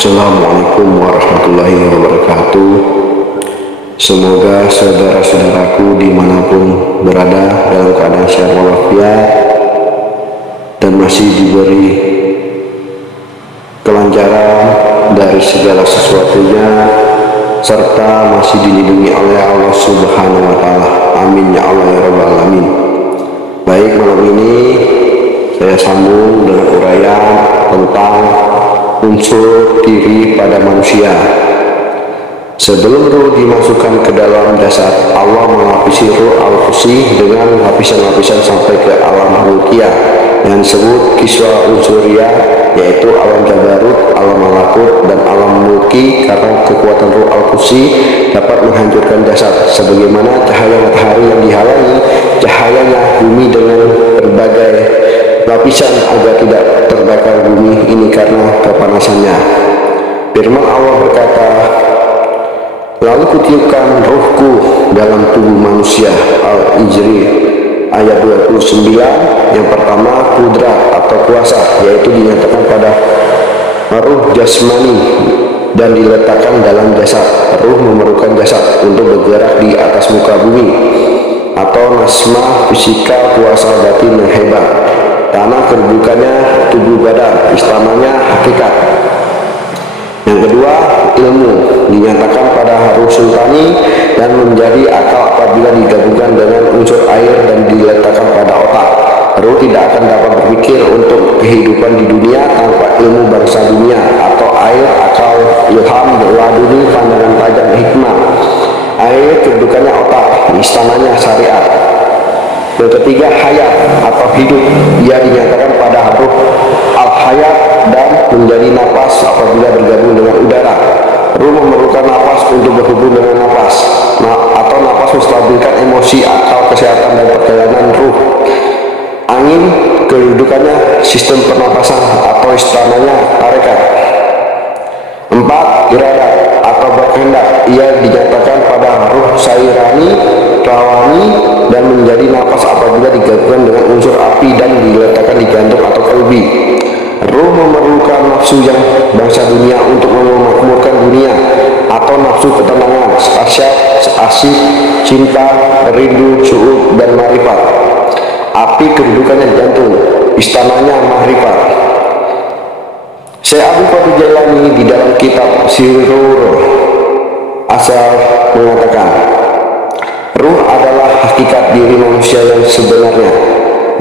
Assalamualaikum warahmatullahi wabarakatuh. Semoga saudara-saudaraku dimanapun berada dalam keadaan sehat walafiat dan masih diberi kelancaran dari segala sesuatunya, serta masih dilindungi oleh Allah Subhanahu wa Ta'ala. Amin ya Allah ya Rabbal Alamin. Baik, malam ini saya sambung dengan uraian tentang unsur diri pada manusia. Sebelum ruh dimasukkan ke dalam jasad, Allah melapisi ruh al-qudsi dengan lapisan-lapisan sampai ke alam mulkiyah yang disebut kiswa unsuriyah, yaitu alam jabarut, alam malakut, dan alam mulki. Karena kekuatan ruh al-qudsi dapat menghancurkan jasad, sebagaimana cahaya matahari yang dihalangi cahayanya bumi dengan berbagai lapisan agar tidak terbakar bumi ini karena kepanasannya. Firman Allah berkata, lalu kutiupkan ruhku dalam tubuh manusia. Al-Hijri ayat 29. Yang pertama, kudrat atau kuasa, yaitu dinyatakan pada ruh jasmani dan diletakkan dalam jasad. Ruh memerlukan jasad untuk bergerak di atas muka bumi, atau nasmah fisikal, kuasa batin yang hebat. Tanah kedudukannya tubuh badan, istananya hakikat. Yang kedua, ilmu dinyatakan pada ruh sultani dan menjadi akal apabila digabungkan dengan unsur air dan diletakkan pada otak. Ruh tidak akan dapat berpikir untuk kehidupan di dunia tanpa ilmu bangsa dunia, atau air, akal, ilham, laduni, pandangan tajam, hikmah. Air kedudukannya otak, istananya syariat. Yang ketiga, hayat atau hidup. Ia dinyatakan pada ruh al-hayat dan menjadi napas apabila bergabung dengan udara. Ruh memerlukan napas untuk berhubung dengan napas, atau napas menstabilkan emosi, akal, kesehatan, dan perjalanan ruh. Angin kedudukannya sistem pernapasan atau istananya tarekat. 4. Iradat atau berkehendak. Ia dinyatakan pada ruh sairani, rawani, dan menjadi napas apabila digabungkan dengan unsur api dan diletakkan di jantung atau kalbi. Ruh memerlukan nafsu yang bangsa dunia untuk memakmurkan dunia, atau nafsu ketenangan, asyik, asik, cinta, rindu, syu'ud, dan marifat. Api kedudukannya jantung, istananya mahrifat. Syekh Abdul Qadir Jailani di dalam kitab Sirrul Asrar mengatakan, ruh adalah hakikat diri manusia yang sebenarnya.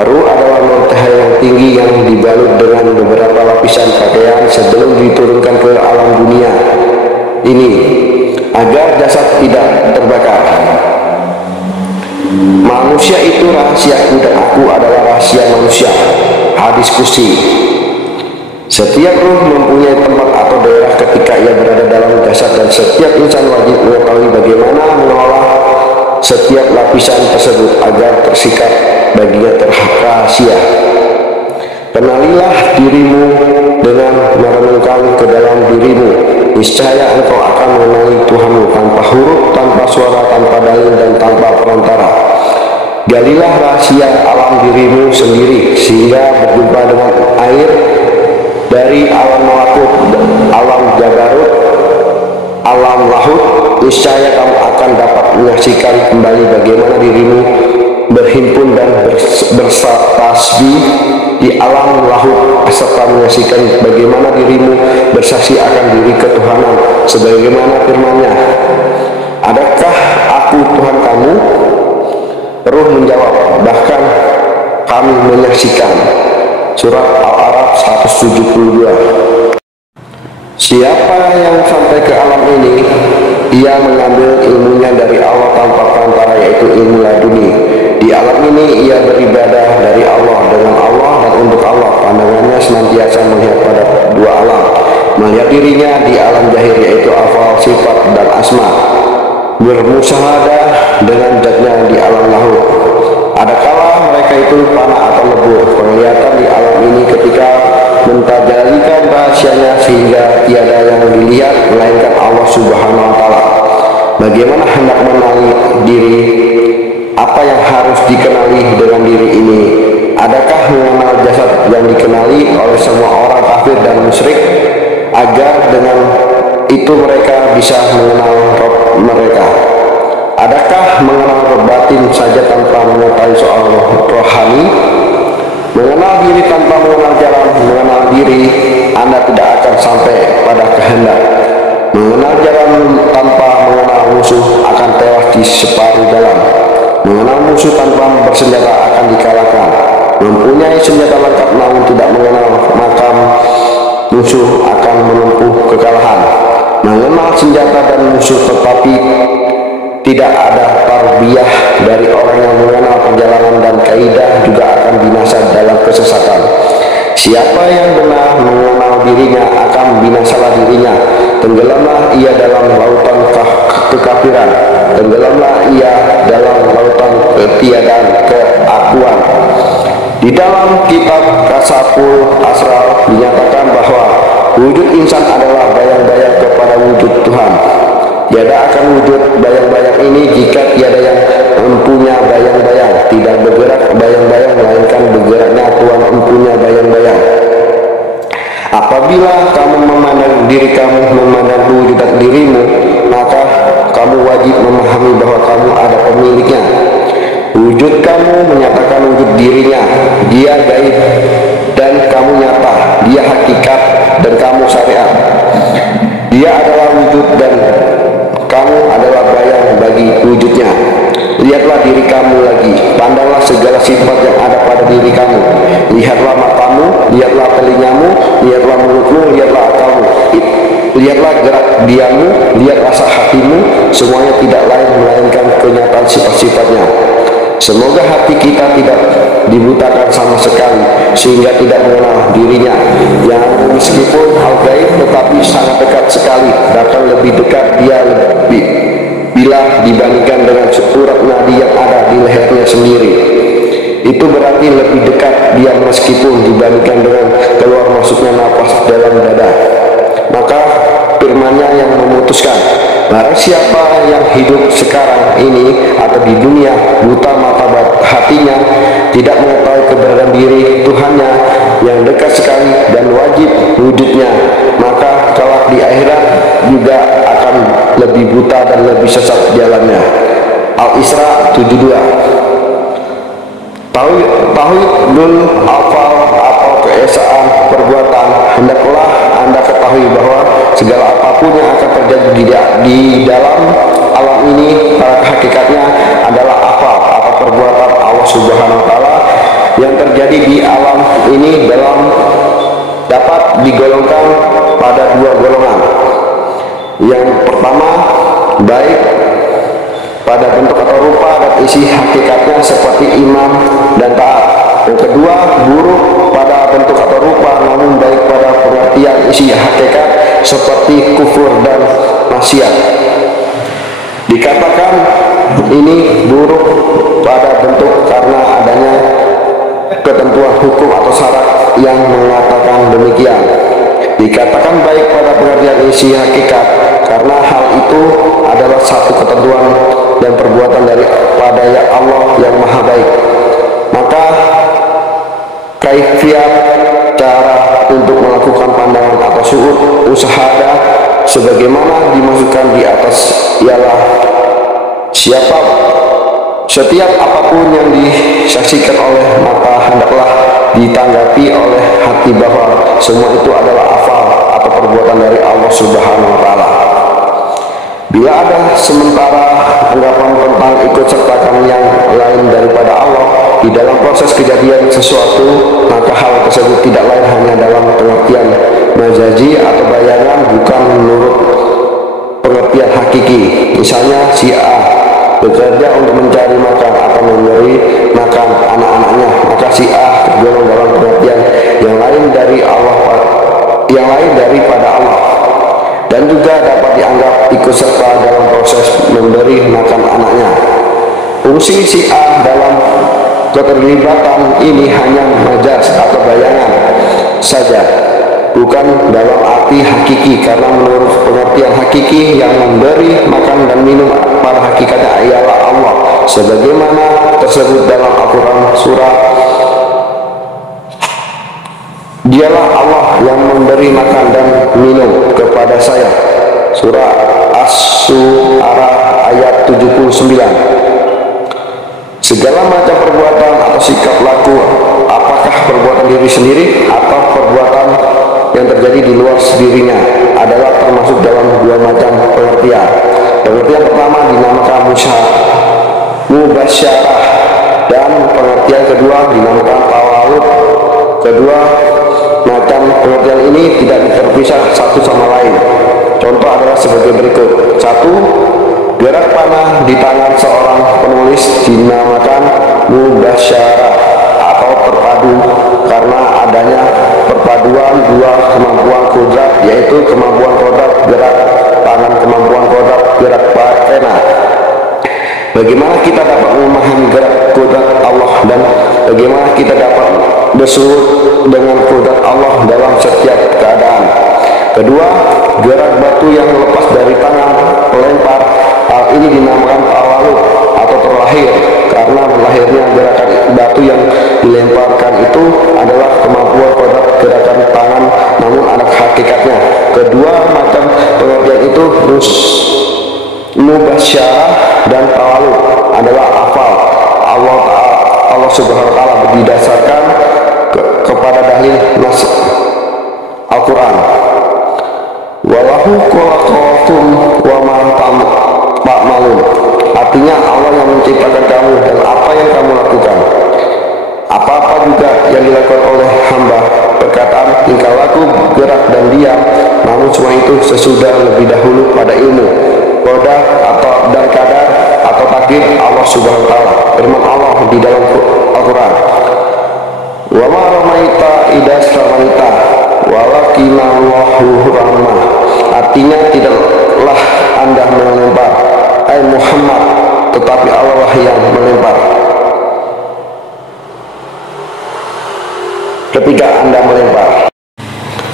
Ruh adalah cahaya yang tinggi yang dibalut dengan beberapa lapisan pakaian sebelum diturunkan ke alam dunia ini agar jasad tidak terbakar. Manusia itu rahasiaku dan aku adalah rahasia manusia. Hadis Qudsi. Setiap ruh mempunyai tempat atau daerah ketika ia berada dalam jasad, dan setiap insan wajib mengetahui bagaimana mengolah setiap lapisan tersebut agar tersikat baginya rahasia. Kenalilah dirimu dengan merenungkan ke dalam dirimu. Niscaya engkau akan mengenali Tuhanmu tanpa huruf, tanpa suara, tanpa dalil, dan tanpa perantara. Galilah rahasia alam dirimu sendiri sehingga berjumpa dengan air dari alam malakut, alam jabarut, alam lahut. Niscaya kamu akan dapat menyaksikan kembali bagaimana dirimu berhimpun dan bertasbih di alam lahut, serta menyaksikan bagaimana dirimu bersaksi akan diri ketuhanan sebagaimana firman-Nya, adakah aku Tuhan kamu? Ruh menjawab, bahkan kami menyaksikan. Surat Al-A'raf 172. Siapa yang sampai ke alam ini, ia mengambil ilmunya dari Allah tanpa perantara, yaitu ilmu laduni. Di alam ini ia beribadah dari Allah, dengan Allah, dan untuk Allah. Pandangannya senantiasa melihat pada dua alam, melihat dirinya di alam jahir, yaitu afal, sifat, dan asma, bermusyahadah dengan zatnya di alam lahut. Adakala mereka itu panah atau lebur, penglihatan di alam ini ketika mentajalikan rahasianya sehingga tiada yang dilihat melainkan Allah Subhanahu wa Ta'ala. Bagaimana hendak mengenali diri? Apa yang harus dikenali dengan diri ini? Adakah mengenal jasad yang dikenali oleh semua orang kafir dan musyrik? agar dengan itu mereka bisa mengenal Rob mereka. Adakah mengenal Rob batin saja tanpa mengetahui soal rohani? Mengenal diri tanpa mengenal jalan, mengenal diri, Anda tidak akan sampai pada kehendak. Mengenal jalan tanpa mengenal musuh akan tewas di separuh jalan. Mengenal musuh tanpa bersenjata akan dikalahkan. Mempunyai senjata lengkap namun tidak mengenal makam musuh akan menempuh kekalahan. Mengenal senjata dan musuh tetapi tidak ada tarbiyah dari orang yang mengenal perjalanan dan kaidah juga akan binasa dalam kesesatan. Siapa yang benar mengenal dirinya akan binasalah dirinya. Tenggelamlah ia dalam lautan kekafiran. Tenggelamlah ia dalam lautan ketiadaan keakuan. Di dalam kitab Kasaful Asrar dinyatakan bahwa wujud insan adalah bayang-bayang kepada wujud Tuhan. Tiada akan wujud bayang-bayang ini jika tiada yang mempunyai bayang-bayang. Tidak bergerak bayang-bayang melainkan bergeraknya Tuhan mempunyai bayang-bayang. Apabila kamu memandang diri kamu, memandang wujud dirimu, maka kamu wajib memahami bahwa kamu ada pemiliknya. Wujud kamu menyatakan wujud dirinya. Dia gaib dan kamu nyata. Dia hakikat dan kamu syariat. Dia adalah wujud dan kamu adalah bayang bagi wujudnya. Lihatlah diri kamu lagi. Pandanglah segala sifat yang ada pada diri kamu. Lihatlah matamu, lihatlah telingamu, lihatlah mulutmu, lihatlah akalmu. Lihatlah gerak diammu, lihat rasa hatimu. Semuanya tidak lain melainkan kenyataan sifat-sifatnya. Semoga hati kita tidak dibutakan sama sekali sehingga tidak mengenal dirinya, yang meskipun hal gaib tetapi sangat dekat sekali, bahkan lebih dekat dia bila dibandingkan dengan urat nadi yang ada di lehernya sendiri. Itu berarti lebih dekat dia meskipun dibandingkan dengan keluar masuknya napas dalam dada. Maka firman-Nya yang memutuskan, barang siapa yang hidup sekarang ini atau di dunia buta mata hatinya, tidak mengetahui keberadaan diri Tuhannya yang dekat sekali dan wajib wujudnya, maka kelak di akhirat juga akan lebih buta dan lebih sesat jalannya. Al-Isra 72. Tauhidul afal atau keesaan perbuatan, hendaklah Anda ketahui bahwa segala apapun yang akan terjadi di dalam alam ini pada hakikatnya adalah afal atau perbuatan Allah Subhanahu wa taala yang terjadi di alam ini dapat digolongkan pada dua golongan. Yang pertama, baik pada bentuk atau rupa dan isi hakikatnya seperti iman dan taat. Yang kedua, buruk pada bentuk atau rupa namun baik pada pengertian isi hakikat seperti kufur dan maksiat. Dikatakan ini buruk pada bentuk karena adanya ketentuan hukum atau syarat yang mengatakan demikian. Dikatakan baik pada pengertian isi hakikat karena hal itu adalah satu ketentuan dan perbuatan daripada ya Allah yang maha baik. Maka kaifiat cara untuk melakukan pandangan atau syuhud usahada sebagaimana dimasukkan di atas ialah setiap apapun yang disaksikan oleh mata hendaklah ditanggapi oleh hati bahwa semua itu adalah afal atau perbuatan dari Allah Subhanahu wa taala. Bila ada sementara anggapan tentang ikut sertakan yang lain daripada Allah di dalam proses kejadian sesuatu, maka hal tersebut tidak lain hanya dalam pengertian majazi atau bayangan, bukan menurut pengertian hakiki. Misalnya si A bekerja untuk mencari makan atau memberi makan anak-anaknya, maka si A tergolong dalam pengertian yang lain daripada Allah, dan juga dapat dianggap ikut serta dalam proses memberi makan anaknya. Fungsi si A dalam keterlibatan ini hanya majaz atau bayangan saja, bukan dalam arti hakiki, karena menurut pengertian hakiki yang memberi makan dan minum pada hakikatnya ialah Allah, sebagaimana tersebut dalam Al-Quran surah Dialah Allah yang memberi makan dan minum kepada saya. Surah Asy-Syu'ara ayat 79. Segala macam perbuatan atau sikap laku, apakah perbuatan diri sendiri atau perbuatan yang terjadi di luar dirinya, adalah termasuk dalam dua macam pengertian. Pengertian pertama dinamakan mubasyarah, dan pengertian kedua dinamakan tawalud. Kedua macam pengertian ini tidak terpisah satu sama lain. Contoh adalah sebagai berikut. 1. Gerak panah di tangan seorang penulis dinamakan mubasyarah atau terpadu, karena adanya perpaduan dua kemampuan kodrat, yaitu kemampuan kodrat gerak tangan, kemampuan kodrat gerak pena. Bagaimana kita dapat memahami gerak kodrat Allah, dan bagaimana kita dapat bersuhud dengan kodrat Allah dalam setiap keadaan. Kedua, gerak batu yang lepas dari tangan pelempar, hal ini dinamakan tawalud atau terlahir, karena lahirnya gerakan batu yang dilemparkan itu adalah kemampuan kodrat gerakan tangan, namun ada hakikatnya. Kedua macam pengertian itu mubasyarah dan tawalud adalah hafal Allah Subhanahu wa taala didasarkan kepada dalil nas Al-Qur'an. Walahu khalaqakum wa ma ta'malun. Artinya Allah yang menciptakan kamu dan apa yang kamu lakukan. Apa-apa juga yang dilakukan oleh hamba, perkataan, tingkah laku, gerak dan diam, namun semua itu sesudah lebih dahulu pada ilmu, qada atau dan kadar atau takdir Allah Subhanahu wa taala. Firman Allah di dalam Al-Qur'an, "Wa ma ramaita idza ramaita walakinallahu ramah." Artinya tidaklah Anda melempar, ai Muhammad, tetapi Allah lah yang melempar ketika Anda melempar.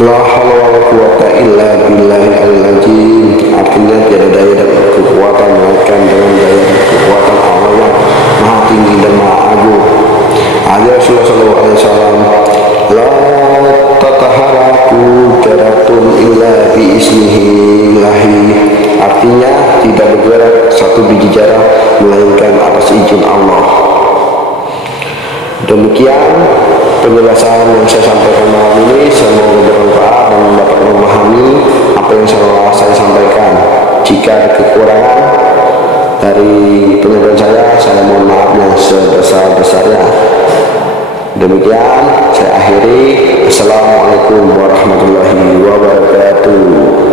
La haula wala quwata illa billahil azim. Artinya tiada daya dan kekuatan melainkan dengan daya dan kekuatan Allah yang maha tinggi dan maha agung. Hadis Rasulullah sallallahu alaihi wasallam, la tataharaku jaratun illa bi ismihillahi. Artinya tidak bergerak satu biji jarak melainkan atas izin Allah. Demikian penjelasan yang saya sampaikan malam ini, semoga bermanfaat dan dapat memahami apa yang saya sampaikan. Jika ada kekurangan dari penyampaian saya mohon maaf yang sebesar-besarnya. Demikian saya akhiri. Assalamualaikum warahmatullahi wabarakatuh.